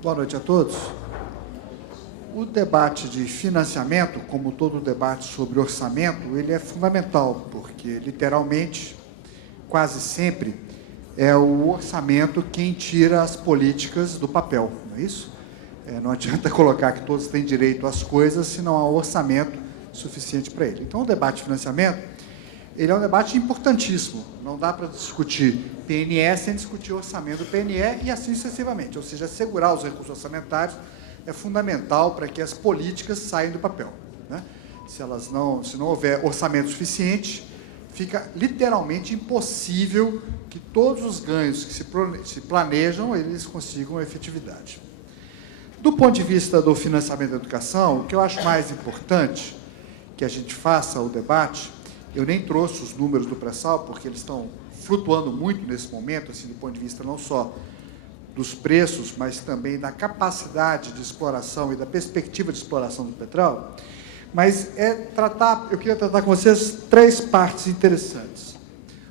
Boa noite a todos. O debate de financiamento, como todo debate sobre orçamento, ele é fundamental, porque, literalmente, quase sempre, é o orçamento quem tira as políticas do papel, não é isso? Não adianta colocar que todos têm direito às coisas se não há orçamento suficiente para ele. Então, o debate de financiamento, ele é um debate importantíssimo. Não dá para discutir PNE sem discutir orçamento do PNE e assim sucessivamente. Ou seja, assegurar os recursos orçamentários é fundamental para que as políticas saiam do papel, né? Se não houver orçamento suficiente, fica literalmente impossível que todos os ganhos que se planejam, eles consigam efetividade. Do ponto de vista do financiamento da educação, o que eu acho mais importante que a gente faça o debate, eu nem trouxe os números do pré-sal, porque eles estão flutuando muito nesse momento, assim, do ponto de vista não só dos preços, mas também da capacidade de exploração e da perspectiva de exploração do petróleo, mas eu queria tratar com vocês três partes interessantes.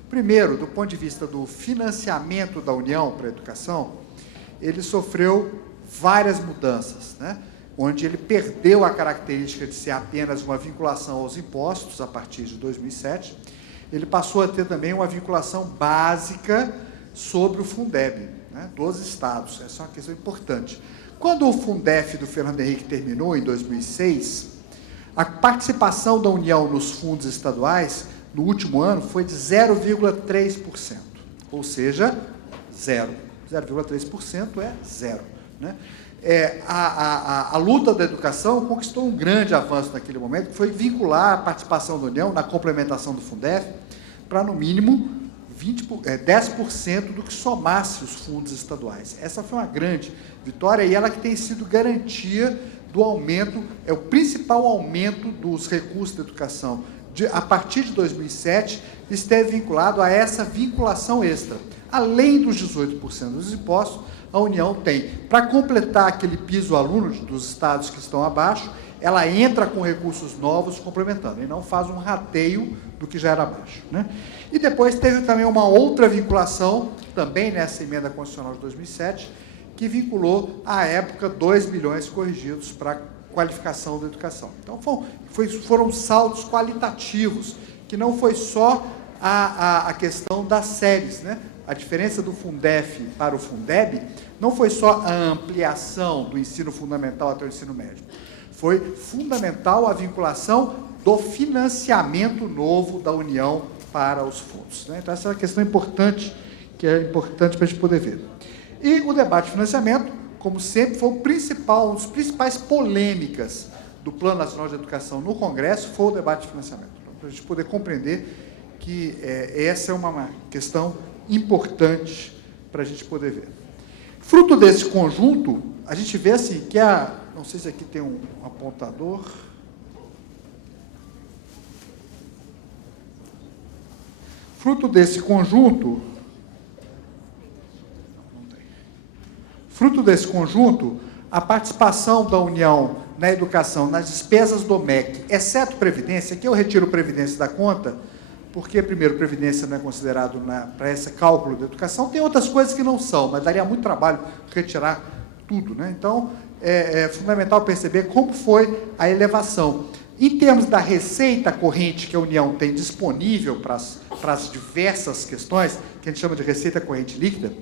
Primeiro, do ponto de vista do financiamento da União para a educação, ele sofreu várias mudanças, né? Onde ele perdeu a característica de ser apenas uma vinculação aos impostos a partir de 2007, ele passou a ter também uma vinculação básica sobre o Fundeb, né, dos estados. Essa é uma questão importante. Quando o Fundef do Fernando Henrique terminou, em 2006, a participação da União nos fundos estaduais, no último ano, foi de 0,3%, ou seja, zero. 0,3% é zero, né? A luta da educação conquistou um grande avanço naquele momento, que foi vincular a participação da União na complementação do Fundef para, no mínimo, 10% do que somasse os fundos estaduais. Essa foi uma grande vitória e ela que tem sido garantia do aumento, é o principal aumento dos recursos da educação. A partir de 2007, esteve vinculado a essa vinculação extra. Além dos 18% dos impostos, a União tem, para completar aquele piso aluno dos estados que estão abaixo, ela entra com recursos novos complementando, e não faz um rateio do que já era abaixo, né? E depois teve também uma outra vinculação, também nessa emenda constitucional de 2007, que vinculou, à época, 2 bilhões corrigidos para a qualificação da educação. Então, foram saltos qualitativos, que não foi só a questão das séries, né? A diferença do Fundef para o Fundeb não foi só a ampliação do ensino fundamental até o ensino médio. Foi fundamental a vinculação do financiamento novo da União para os fundos, né? Então, essa é uma questão importante, que é importante para a gente poder ver. E o debate de financiamento, como sempre, foi uma das principais polêmicas do Plano Nacional de Educação no Congresso, foi o debate de financiamento. Então, para a gente poder compreender que essa é uma questão importante para a gente poder ver. Fruto desse conjunto, a gente vê assim que não sei se aqui tem um apontador. Fruto desse conjunto, a participação da União na educação, nas despesas do MEC, exceto Previdência, aqui eu retiro Previdência da conta, porque, primeiro, Previdência não é considerado para esse cálculo da educação, tem outras coisas que não são, mas daria muito trabalho retirar tudo, né? Então, é fundamental perceber como foi a elevação. Em termos da receita corrente que a União tem disponível para as diversas questões, que a gente chama de receita corrente líquida,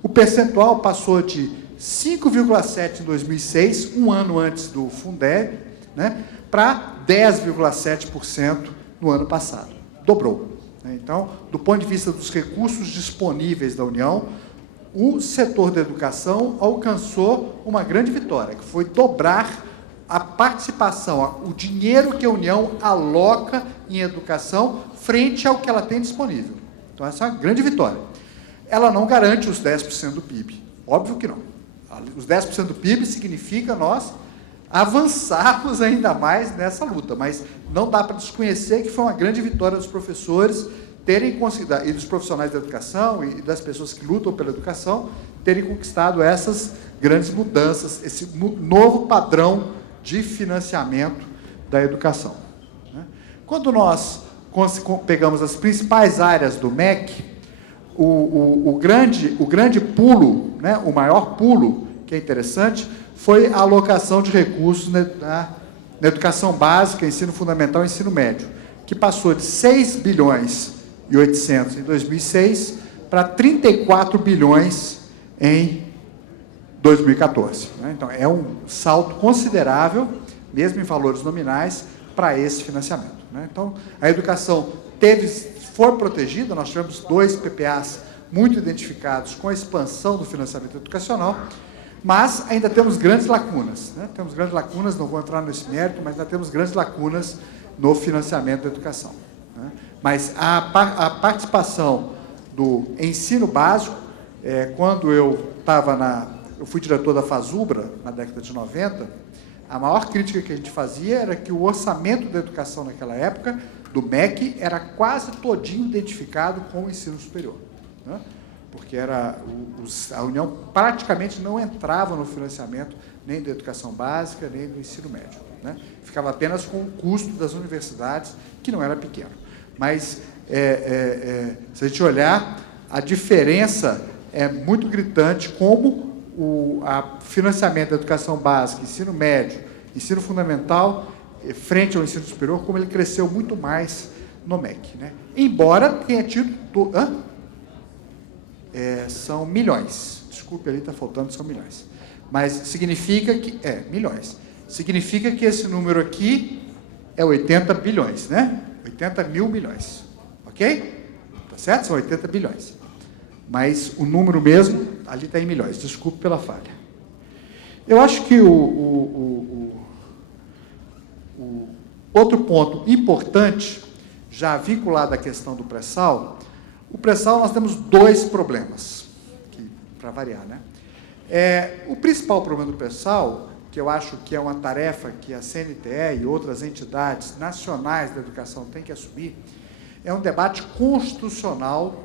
o percentual passou de 5,7% em 2006, um ano antes do Fundeb, né, para 10,7% no ano passado. Dobrou, né? Então, do ponto de vista dos recursos disponíveis da União, o setor da educação alcançou uma grande vitória, que foi dobrar a participação, o dinheiro que a União aloca em educação frente ao que ela tem disponível. Então, essa é uma grande vitória. Ela não garante os 10% do PIB, óbvio que não. Os 10% do PIB significa nós avançarmos ainda mais nessa luta, mas não dá para desconhecer que foi uma grande vitória dos professores terem considerado, e dos profissionais da educação e das pessoas que lutam pela educação, terem conquistado essas grandes mudanças, esse novo padrão de financiamento da educação, né? Quando nós pegamos as principais áreas do MEC, o grande pulo, né, o maior pulo, que que é interessante, foi a alocação de recursos na educação básica, ensino fundamental e ensino médio, que passou de 6 bilhões e 800 em 2006 para 34 bilhões em 2014. Né? Então, é um salto considerável, mesmo em valores nominais, para esse financiamento. Né? Então, a educação foi protegida, nós tivemos 2 PPAs muito identificados com a expansão do financiamento educacional, mas ainda temos grandes lacunas. Né? Temos grandes lacunas, não vou entrar nesse mérito, mas ainda temos grandes lacunas no financiamento da educação. Né? Mas a participação do ensino básico, quando eu fui diretor da FASUBRA, na década de 90, a maior crítica que a gente fazia era que o orçamento da educação naquela época, do MEC, era quase todinho identificado com o ensino superior. Né? Porque a União praticamente não entrava no financiamento nem da educação básica, nem do ensino médio. Né? Ficava apenas com o custo das universidades, que não era pequeno. Mas, se a gente olhar, a diferença é muito gritante como o financiamento da educação básica, ensino médio, ensino fundamental, frente ao ensino superior, como ele cresceu muito mais no MEC. Né? Embora tenha tido... são milhões. Desculpe, ali está faltando, são milhões. Mas significa que... milhões. Significa que esse número aqui é 80 bilhões, né? 80 mil milhões. Ok? Tá certo? São 80 bilhões. Mas o número mesmo, ali está em milhões. Desculpe pela falha. Eu acho que o outro ponto importante, já vinculado à questão do pré-sal, o pré-sal nós temos 2 problemas, para variar, né? O principal problema do pré-sal, que eu acho que é uma tarefa que a CNTE e outras entidades nacionais da educação têm que assumir, é um debate constitucional,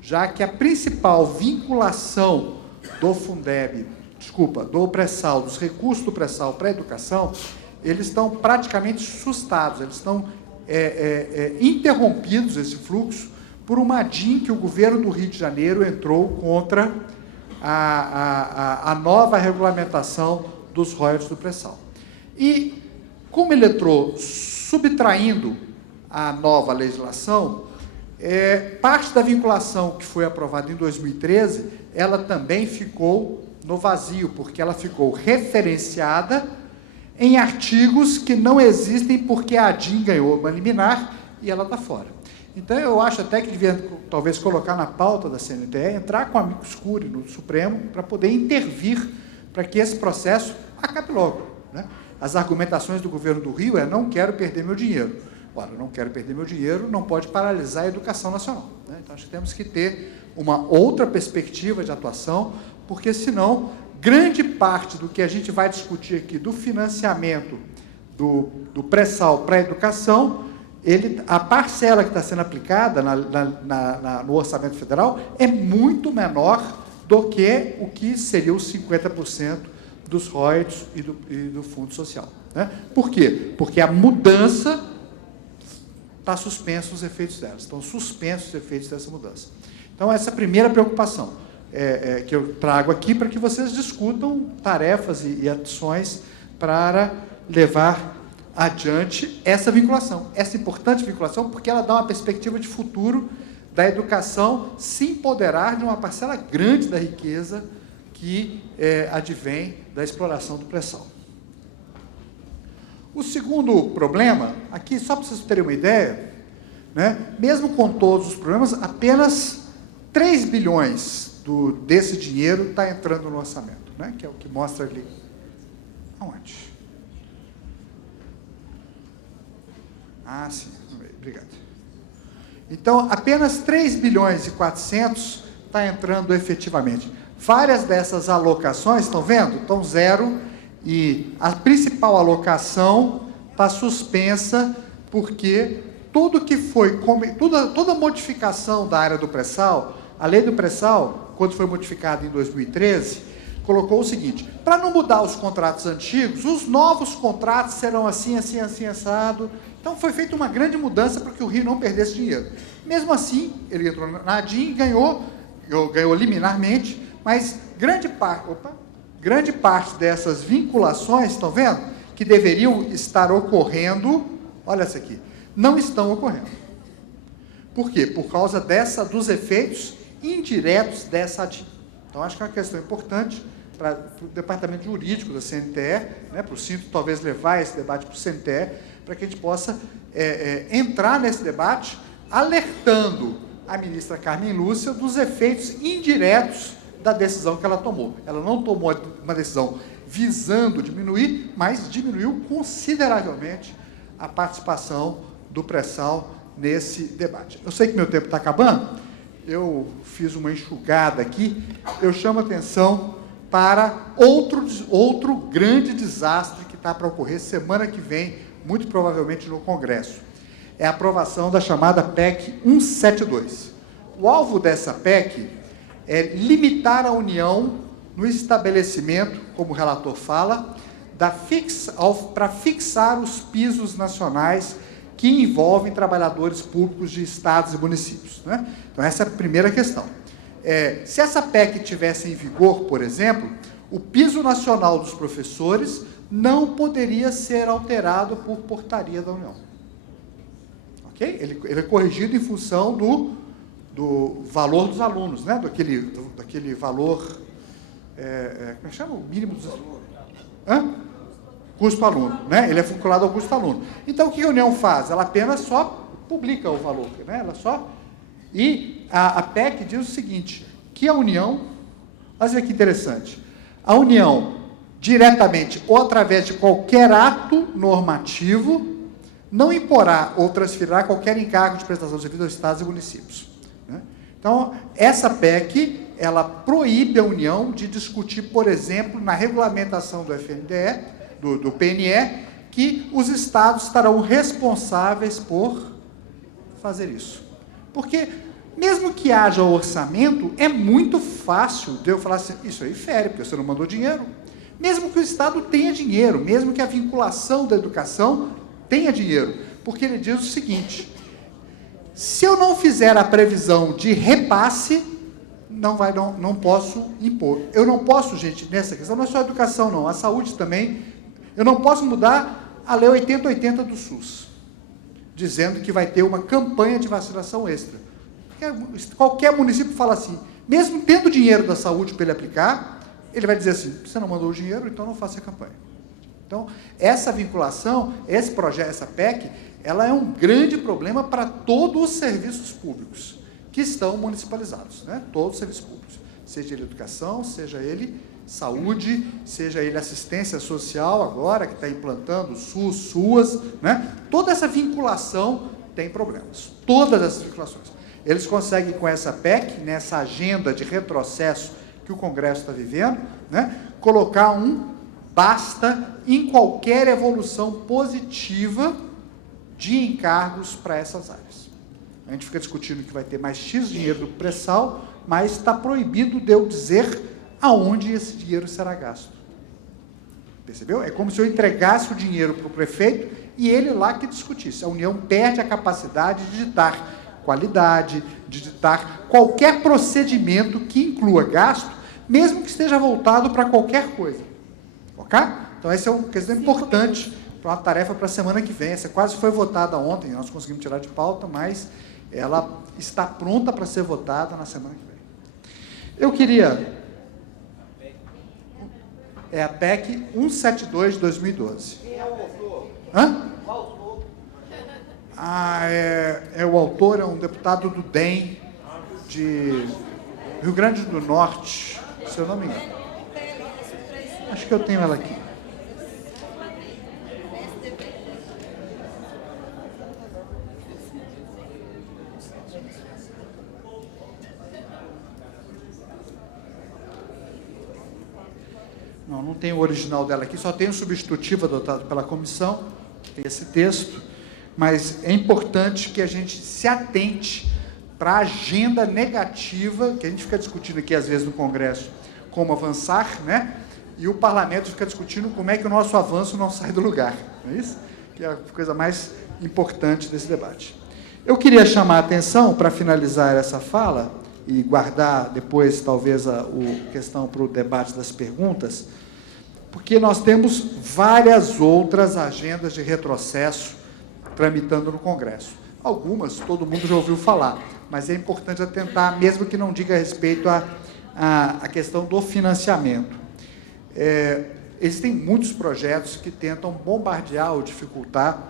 já que a principal vinculação do Fundeb, do pré-sal, dos recursos do pré-sal para a educação, eles estão praticamente sustados, eles estão interrompidos, esse fluxo, por uma DIN que o governo do Rio de Janeiro entrou contra a nova regulamentação dos royalties do pré-sal. E, como ele entrou subtraindo a nova legislação, parte da vinculação que foi aprovada em 2013, ela também ficou no vazio, porque ela ficou referenciada em artigos que não existem porque a DIN ganhou uma liminar e ela está fora. Então, eu acho até que devia, talvez, colocar na pauta da CNTE, entrar com a amicus curiae no Supremo, para poder intervir para que esse processo acabe logo. Né? As argumentações do governo do Rio não quero perder meu dinheiro. Ora, não quero perder meu dinheiro, não pode paralisar a educação nacional. Né? Então, acho que temos que ter uma outra perspectiva de atuação, porque, senão, grande parte do que a gente vai discutir aqui, do financiamento do pré-sal para a educação, a parcela que está sendo aplicada no orçamento federal é muito menor do que o que seria os 50% dos royalties e do Fundo Social. Né? Por quê? Porque a mudança está suspenso os efeitos dela, estão suspensos os efeitos dessa mudança. Então, essa é a primeira preocupação que eu trago aqui para que vocês discutam tarefas e ações para levar adiante essa vinculação, essa importante vinculação, porque ela dá uma perspectiva de futuro da educação se empoderar de uma parcela grande da riqueza que advém da exploração do pré-sal. O segundo problema, aqui, só para vocês terem uma ideia, né, mesmo com todos os problemas, apenas 3 bilhões desse dinheiro está entrando no orçamento, né, que é o que mostra ali. Aonde? Ah, sim, obrigado. Então, apenas 3 bilhões e 400 está entrando efetivamente. Várias dessas alocações, estão vendo? Estão zero, e a principal alocação está suspensa, porque tudo que foi, toda modificação da área do pré-sal, a lei do pré-sal, quando foi modificada em 2013, colocou o seguinte: para não mudar os contratos antigos, os novos contratos serão assim, assim, assim, assado. Então, foi feita uma grande mudança para que o Rio não perdesse dinheiro. Mesmo assim, ele entrou na ADIM, ganhou liminarmente, mas grande parte... Opa, grande parte dessas vinculações, estão vendo? Que deveriam estar ocorrendo, olha essa aqui, não estão ocorrendo. Por quê? Por causa dos efeitos indiretos dessa ADIM. Então, acho que é uma questão importante para o departamento jurídico da CNTE, né, para o Cinto talvez levar esse debate para o CNTE, para que a gente possa entrar nesse debate alertando a ministra Carmen Lúcia dos efeitos indiretos da decisão que ela tomou. Ela não tomou uma decisão visando diminuir, mas diminuiu consideravelmente a participação do pré-sal nesse debate. Eu sei que meu tempo está acabando, eu fiz uma enxugada aqui, eu chamo a atenção para outro grande desastre que está para ocorrer semana que vem, muito provavelmente no Congresso. É a aprovação da chamada PEC 172. O alvo dessa PEC é limitar a União no estabelecimento, como o relator fala, para fixar os pisos nacionais que envolvem trabalhadores públicos de estados e municípios, né? Então, essa é a primeira questão. Se essa PEC tivesse em vigor, por exemplo, o piso nacional dos professores não poderia ser alterado por portaria da União. Ok? Ele é corrigido em função do valor dos alunos, né? daquele valor, como é que chama? O mínimo dos alunos. Custo aluno, né? Ele é vinculado ao custo aluno. Então, o que a União faz? Ela apenas só publica o valor, né? Ela só... E a PEC diz o seguinte, que a União, olha que interessante, a União, diretamente ou através de qualquer ato normativo, não imporá ou transferirá qualquer encargo de prestação de serviço aos estados e municípios, né? Então, essa PEC, ela proíbe a União de discutir, por exemplo, na regulamentação do FNDE, do PNE, que os estados estarão responsáveis por fazer isso. Porque, mesmo que haja orçamento, é muito fácil de eu falar assim, isso aí fere, porque você não mandou dinheiro. Mesmo que o estado tenha dinheiro, mesmo que a vinculação da educação tenha dinheiro, porque ele diz o seguinte, se eu não fizer a previsão de repasse, não posso impor. Eu não posso, gente, nessa questão, não é só a educação, não, a saúde também. Eu não posso mudar a Lei 8080 do SUS, dizendo que vai ter uma campanha de vacinação extra. Qualquer município fala assim, mesmo tendo dinheiro da saúde para ele aplicar, ele vai dizer assim, você não mandou o dinheiro, então não faça a campanha. Então, essa vinculação, esse projeto, essa PEC, ela é um grande problema para todos os serviços públicos que estão municipalizados, né? Todos os serviços públicos, seja ele educação, seja ele saúde, seja ele assistência social agora, que está implantando SUS, SUAS, né? Toda essa vinculação tem problemas, todas essas vinculações. Eles conseguem, com essa PEC, nessa agenda de retrocesso que o Congresso está vivendo, né? Colocar um basta em qualquer evolução positiva de encargos para essas áreas. A gente fica discutindo que vai ter mais X dinheiro do pré-sal, mas está proibido de eu dizer aonde esse dinheiro será gasto. Percebeu? É como se eu entregasse o dinheiro para o prefeito e ele lá que discutisse. A União perde a capacidade de ditar qualidade, de ditar qualquer procedimento que inclua gasto, mesmo que esteja voltado para qualquer coisa. Ok? Então, essa é uma questão importante para uma tarefa para a semana que vem. Essa quase foi votada ontem, nós conseguimos tirar de pauta, mas ela está pronta para ser votada na semana que vem. Eu queria... É a PEC 172 de 2012. Quem é o autor? O autor? O autor é um deputado do DEM, de Rio Grande do Norte, se eu não me engano. Acho que eu tenho ela aqui. Não tem o original dela aqui, só tem o substitutivo adotado pela comissão, tem esse texto, mas é importante que a gente se atente para a agenda negativa, que a gente fica discutindo aqui, às vezes, no Congresso, como avançar, né? E o Parlamento fica discutindo como é que o nosso avanço não sai do lugar, não é isso? Que é a coisa mais importante desse debate. Eu queria chamar a atenção, para finalizar essa fala, e guardar depois, talvez, a questão para o debate das perguntas, porque nós temos várias outras agendas de retrocesso tramitando no Congresso. Algumas, todo mundo já ouviu falar, mas é importante atentar, mesmo que não diga respeito à questão do financiamento. Existem muitos projetos que tentam bombardear ou dificultar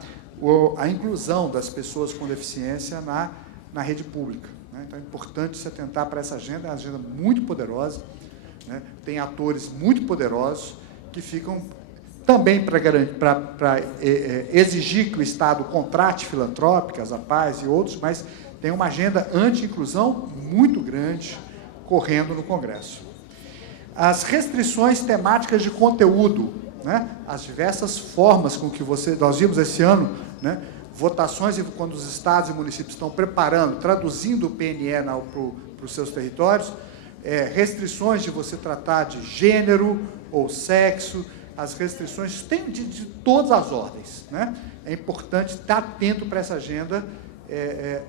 a inclusão das pessoas com deficiência na rede pública, né? Então, é importante se atentar para essa agenda, é uma agenda muito poderosa, né? Tem atores muito poderosos que ficam também para exigir que o Estado contrate filantrópicas, a Paz e outros, mas tem uma agenda anti-inclusão muito grande correndo no Congresso. As restrições temáticas de conteúdo, né? As diversas formas com que nós vimos esse ano, né? Votações quando os estados e municípios estão preparando, traduzindo o PNE para os seus territórios, restrições de você tratar de gênero ou sexo, as restrições tem de todas as ordens, né? É importante estar atento para essa agenda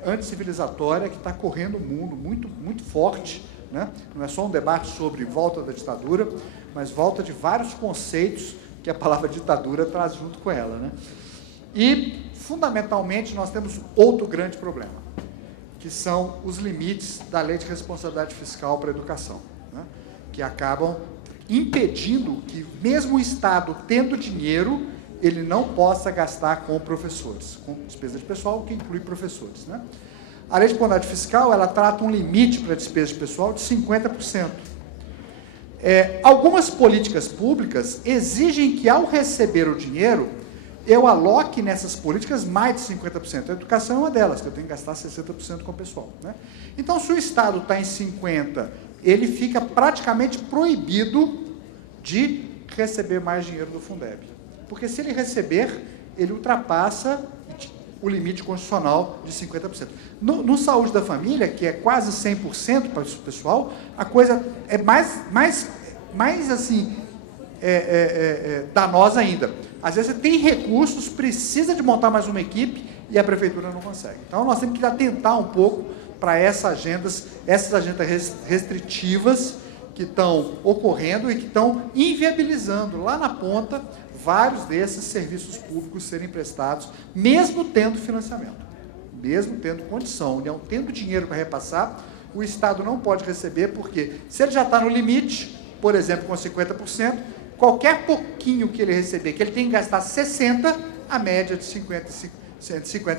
anticivilizatória que está correndo o mundo muito, muito forte, né? Não é só um debate sobre volta da ditadura, mas volta de vários conceitos que a palavra ditadura traz junto com ela, né? E, fundamentalmente, nós temos outro grande problema, que são os limites da Lei de Responsabilidade Fiscal para a Educação, né? Que acabam impedindo que, mesmo o Estado tendo dinheiro, ele não possa gastar com professores, com despesa de pessoal, que inclui professores, né? A Lei de Responsabilidade Fiscal, ela trata um limite para a despesa de pessoal de 50%. Algumas políticas públicas exigem que, ao receber o dinheiro, eu aloque nessas políticas mais de 50%. A educação é uma delas, que eu tenho que gastar 60% com o pessoal, né? Então, se o Estado está em 50%, ele fica praticamente proibido de receber mais dinheiro do Fundeb. Porque, se ele receber, ele ultrapassa o limite constitucional de 50%. No Saúde da Família, que é quase 100% para o pessoal, a coisa é mais assim, danosa ainda. Às vezes você tem recursos, precisa de montar mais uma equipe e a prefeitura não consegue. Então, nós temos que atentar um pouco para essas agendas restritivas que estão ocorrendo e que estão inviabilizando lá na ponta vários desses serviços públicos serem prestados, mesmo tendo financiamento, mesmo tendo condição, União tendo dinheiro para repassar, o Estado não pode receber, porque se ele já está no limite, por exemplo, com 50%, qualquer pouquinho que ele receber, que ele tem que gastar 60%, a média de 150,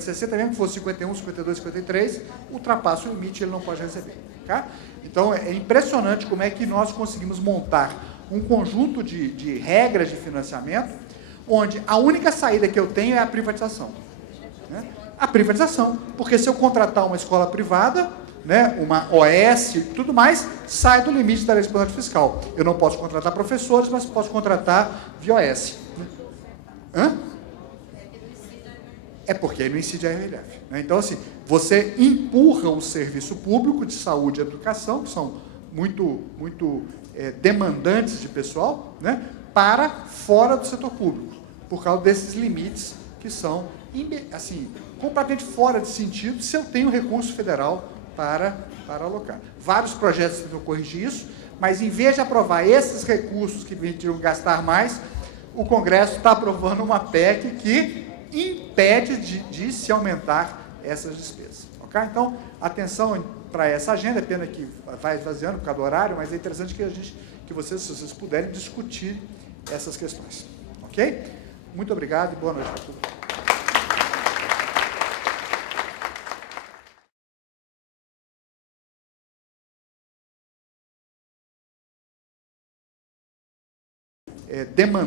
60, mesmo que fosse 51, 52, 53, ultrapassa o limite, ele não pode receber. Tá? Então, é impressionante como é que nós conseguimos montar um conjunto de regras de financiamento, onde a única saída que eu tenho é a privatização. Né? A privatização, porque se eu contratar uma escola privada, né, uma OS e tudo mais, sai do limite da Lei de Responsabilidade Fiscal. Eu não posso contratar professores, mas posso contratar via OS. Hã? É porque aí não incide a RLF. Né? Então, assim, você empurra o serviço público de saúde e educação, que são muito demandantes de pessoal, né, para fora do setor público, por causa desses limites que são, assim, completamente fora de sentido se eu tenho recurso federal para alocar. Vários projetos tentam corrigir isso, mas em vez de aprovar esses recursos que permitiram gastar mais, o Congresso está aprovando uma PEC que impede de se aumentar essas despesas. Okay? Então, atenção para essa agenda, é pena que vai esvaziando por causa do horário, mas é interessante que vocês, se vocês puderem, discutir essas questões. Ok? Muito obrigado e boa noite a todos.